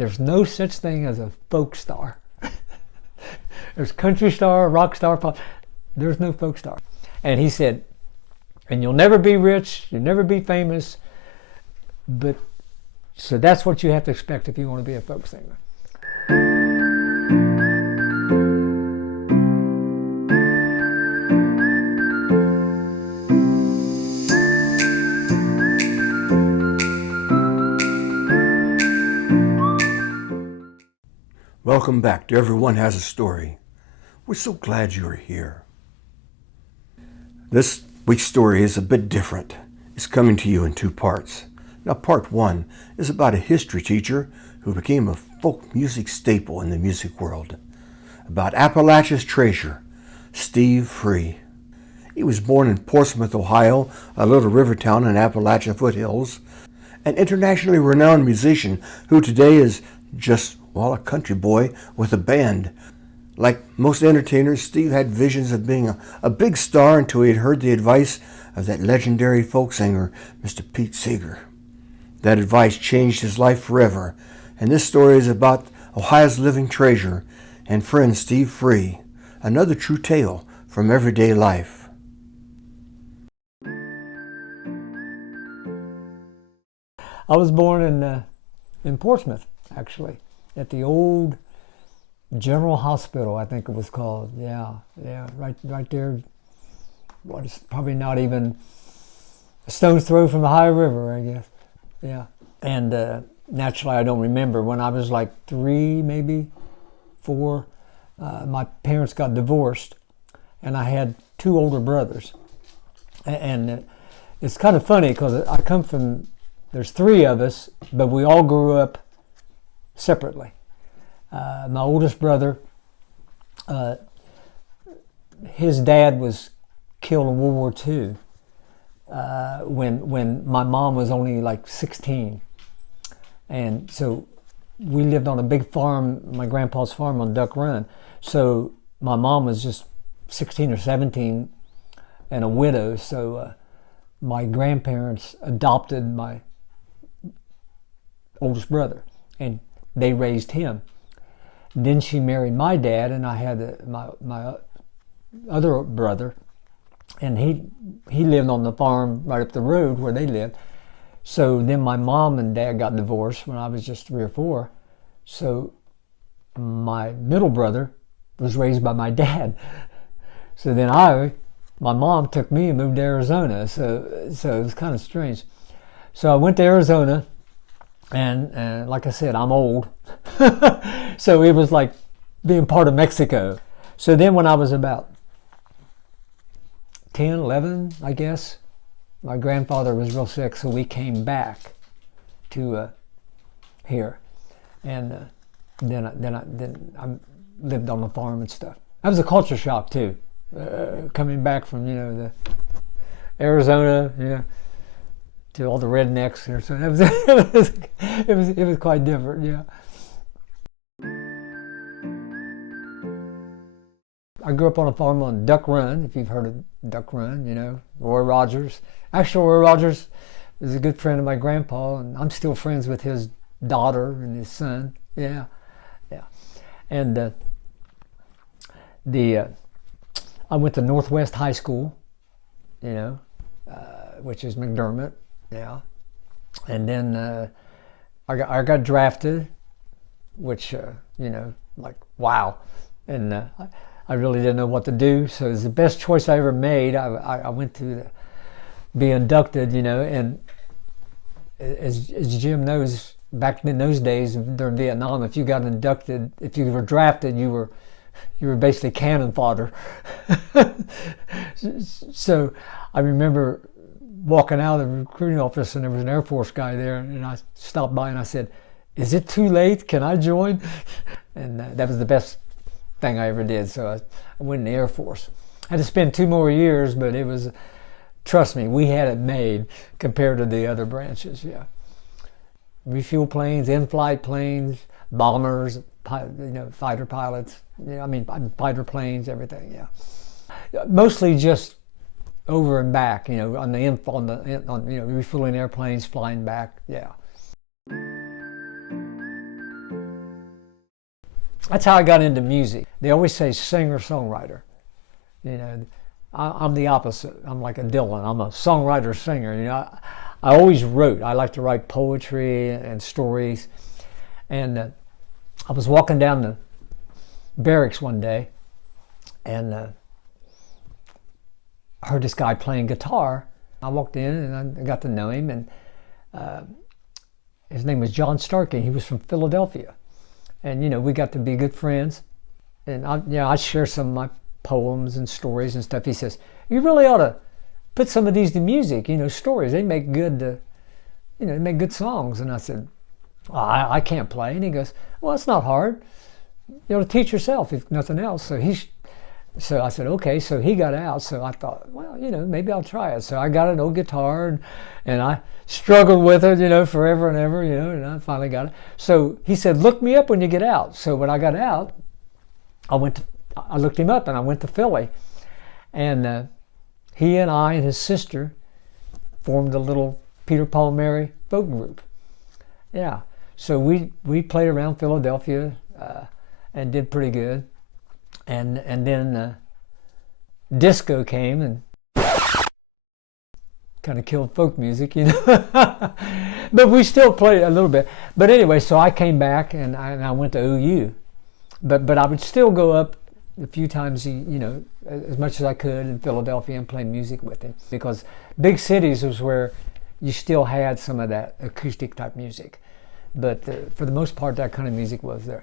there's no such thing as a folk star. There's country star, rock star, pop. There's no folk star. And he said, and you'll never be rich, you'll never be famous, but so that's what you have to expect if you want to be a folk singer. Welcome back to Everyone Has a Story. We're so glad you are here. This week's story is a bit different. It's coming to you in two parts. Now, part one is about a history teacher who became a folk music staple in the music world. About Appalachia's treasure, SteveFree. He was born in Portsmouth, Ohio, a little river town in Appalachia foothills. An internationally renowned musician who today is just, well, a country boy with a band. Like most entertainers, Steve had visions of being a big star until he had heard the advice of that legendary folk singer, Mr. Pete Seeger. That advice changed his life forever, and this story is about Ohio's living treasure and friend SteveFree, another true tale from everyday life. I was born in Portsmouth, actually, at the old General Hospital, I think it was called. Yeah, right there. What is probably not even a stone's throw from the high river, I guess. Yeah, and naturally, I don't remember. When I was like 3, maybe 4, my parents got divorced, and I had 2 older brothers. And it's kind of funny because I come from. There's 3 of us, but we all grew up separately. My oldest brother, his dad was killed in World War II when my mom was only like 16. And so we lived on a big farm, my grandpa's farm on Duck Run. So my mom was just 16 or 17 and a widow. So my grandparents adopted my oldest brother, and they raised him. Then she married my dad, and I had my other brother, and he lived on the farm right up the road where they lived. So then my mom and dad got divorced when I was just 3 or 4. So my middle brother was raised by my dad. So then my mom took me and moved to Arizona. So it was kind of strange. So I went to Arizona. And like I said, I'm old. So it was like being part of Mexico. So then when I was about 10, 11, I guess, my grandfather was real sick, so we came back to here. And then I lived on the farm and stuff. That was a culture shock too, coming back from, the Arizona, to all the rednecks there. So it was quite different, yeah. I grew up on a farm on Duck Run, if you've heard of Duck Run, Roy Rogers. Actually, Roy Rogers is a good friend of my grandpa, and I'm still friends with his daughter and his son. Yeah. And I went to Northwest High School, which is McDermott. Yeah, and then I got drafted, which like wow, and I really didn't know what to do. So it was the best choice I ever made. I went to be inducted, and as Jim knows, back in those days during Vietnam, if you got inducted, if you were drafted, you were basically cannon fodder. So I remember walking out of the recruiting office, and there was an Air Force guy there, and I stopped by and I said, "Is it too late? Can I join?" And that was the best thing I ever did. So I went in the Air Force. I had to spend 2 more years, but it was, trust me, we had it made compared to the other branches. Yeah, refuel planes, in-flight planes, bombers, fighter pilots. Fighter planes, everything. Yeah, mostly just over and back, on refueling airplanes, flying back, yeah. that's how I got into music. They always say singer-songwriter. You know, I'm the opposite. I'm like a Dylan. I'm a songwriter-singer. You know, I always wrote. I like to write poetry and stories. And I was walking down the barracks one day, and I heard this guy playing guitar. I walked in and I got to know him, and his name was John Starkey. He was from Philadelphia, and you know, we got to be good friends. And I share some of my poems and stories and stuff. He says, "You really ought to put some of these to music. You know, stories. They make good, they make good songs." And I said, "Well, I can't play." And he goes, "Well, it's not hard. You ought to teach yourself if nothing else." So I said, okay. So he got out. So I thought, well, you know, maybe I'll try it. So I got an old guitar, and I struggled with it, you know, forever and ever, you know, and I finally got it. So he said, "Look me up when you get out." So when I got out, I looked him up, and I went to Philly, and he and I and his sister formed a little Peter, Paul, Mary folk group. Yeah. So we played around Philadelphia and did pretty good. And then disco came and kind of killed folk music, you know. But we still played a little bit. But anyway, so I came back and I went to OU. But I would still go up a few times, you know, as much as I could in Philadelphia and play music with him. Because big cities was where you still had some of that acoustic type music. But for the most part, that kind of music was there.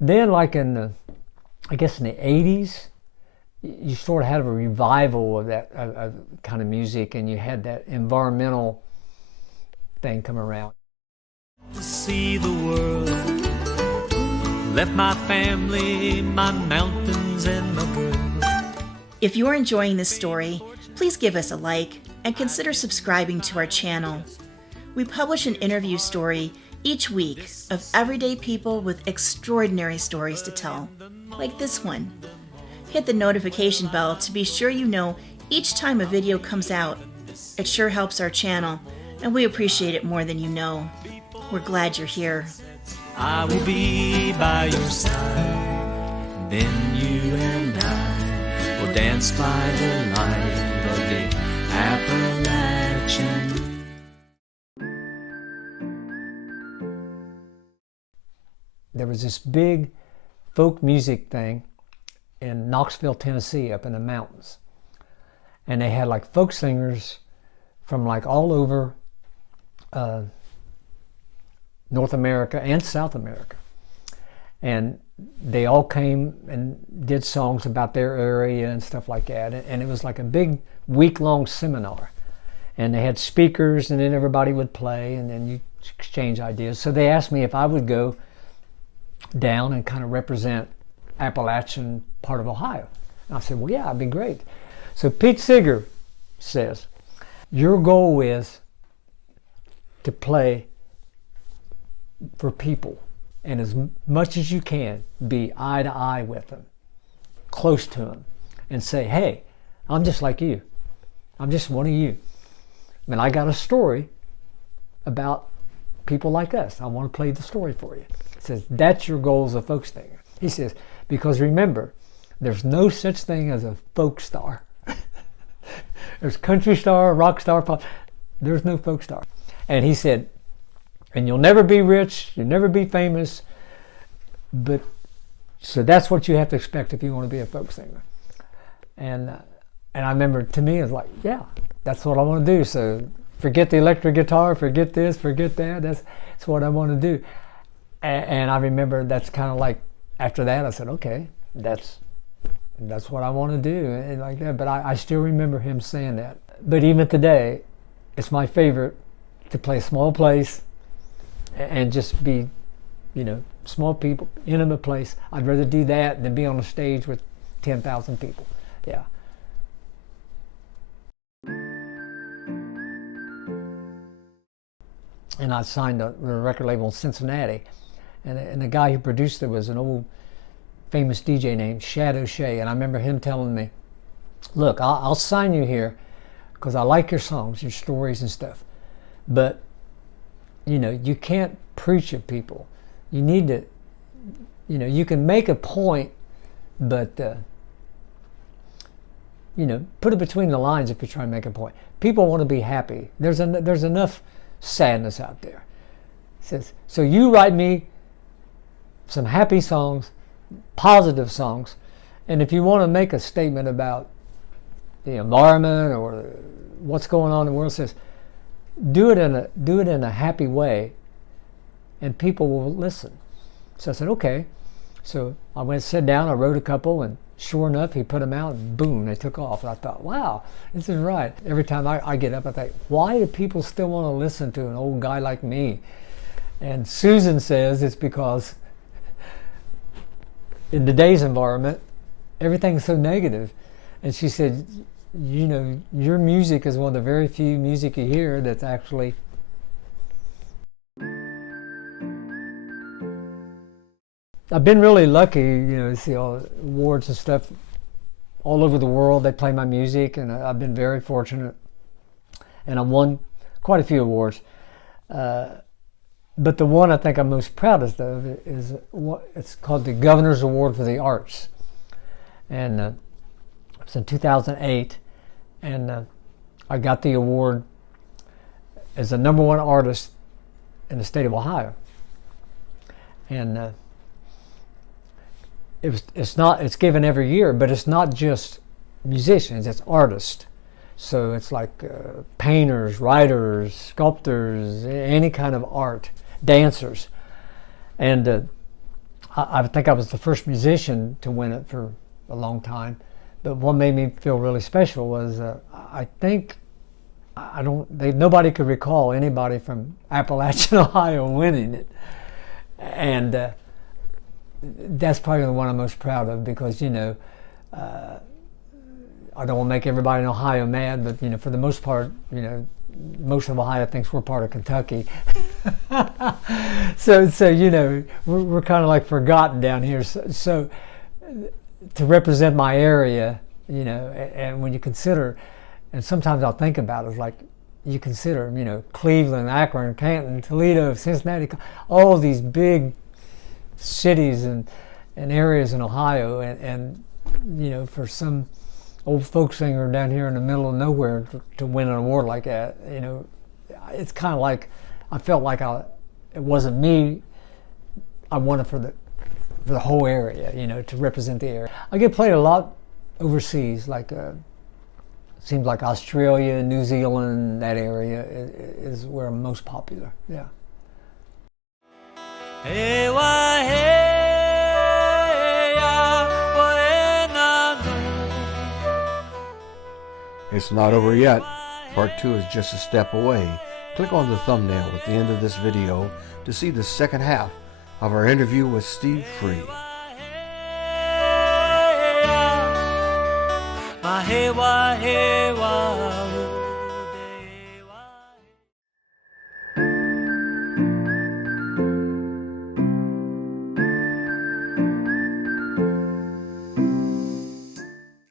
Then like I guess in the 80s, you sort of had a revival of that kind of music, and you had that environmental thing come around. To see the world, left my family, my mountains, and my girl. If you're enjoying this story, please give us a like and consider subscribing to our channel. We publish an interview story each week of everyday people with extraordinary stories to tell, like this one. Hit the notification bell to be sure you know each time a video comes out. It sure helps our channel, and we appreciate it more than you know. We're glad you're here. I will be by your side, then you and I will dance by the light of the Appalachian. There was this big folk music thing in Knoxville, Tennessee, up in the mountains. And they had like folk singers from like all over North America and South America. And they all came and did songs about their area and stuff like that. And it was like a big week-long seminar. And they had speakers, and then everybody would play, and then you exchange ideas. So they asked me if I would go down and kind of represent Appalachian part of Ohio. And I said, well, yeah, it'd be great. So Pete Seeger says, your goal is to play for people, and as much as you can, be eye to eye with them, close to them, and say, hey, I'm just like you. I'm just one of you. I mean, I got a story about people like us. I want to play the story for you. He says, that's your goal as a folk singer. He says, because remember, there's no such thing as a folk star. There's country star, rock star, pop. There's no folk star. And he said, and you'll never be rich, you'll never be famous, but so that's what you have to expect if you want to be a folk singer. And I remember, to me, it was like, yeah, that's what I want to do. So forget the electric guitar, forget this, forget that. That's what I want to do. And I remember that's kind of like, after that, I said, okay, that's what I want to do, and like that. But I still remember him saying that. But even today, it's my favorite to play a small place and just be, small people, intimate place. I'd rather do that than be on a stage with 10,000 people. Yeah. And I signed a record label in Cincinnati, and the guy who produced it was an old famous DJ named Shadow Shea. And I remember him telling me, look, I'll sign you here because I like your songs, your stories and stuff, but you can't preach at people. You need to You know, you can make a point, but you know, put it between the lines if you're trying to make a point. People want to be happy. There's enough sadness out there. It says, so you write me some happy songs, positive songs, and if you want to make a statement about the environment or what's going on in the world, says, do it in a happy way, and people will listen. So I said, okay. So I went and sat down, I wrote a couple, and sure enough, he put them out, and boom, they took off. And I thought, wow, this is right. Every time I get up, I think, why do people still want to listen to an old guy like me? And Susan says it's because in today's environment, everything's so negative. And she said, you know, your music is one of the very few music you hear that's actually I've been really lucky, you know, to see all the awards and stuff all over the world. They play my music, and I've been very fortunate. And I won quite a few awards. But the one I think I'm most proudest of is it's called the Governor's Award for the Arts. And it was in 2008, and I got the award as the #1 artist in the state of Ohio. And it's given every year, but it's not just musicians, it's artists. So it's like painters, writers, sculptors, any kind of art, dancers. And I think I was the first musician to win it for a long time. But what made me feel really special was I think nobody could recall anybody from Appalachian, Ohio winning it. And that's probably the one I'm most proud of, because, you know, I don't want to make everybody in Ohio mad, but, you know, for the most part, you know, most of Ohio thinks we're part of Kentucky. so you know, we're kind of like forgotten down here. So to represent my area, you know, and when you consider, and sometimes I'll think about it, like you consider, you know, Cleveland, Akron, Canton, Toledo, Cincinnati, all these big cities and areas in Ohio, and you know, for some old folk singer down here in the middle of nowhere to win an award like that, you know, it's kind of like I felt like it wasn't me. I won it for the whole area, you know, to represent the area. I get played a lot overseas, like seems like Australia, New Zealand, that area is where I'm most popular. Yeah. It's not over yet. Part 2 is just a step away. Click on the thumbnail at the end of this video to see the second half of our interview with SteveFree. Hey,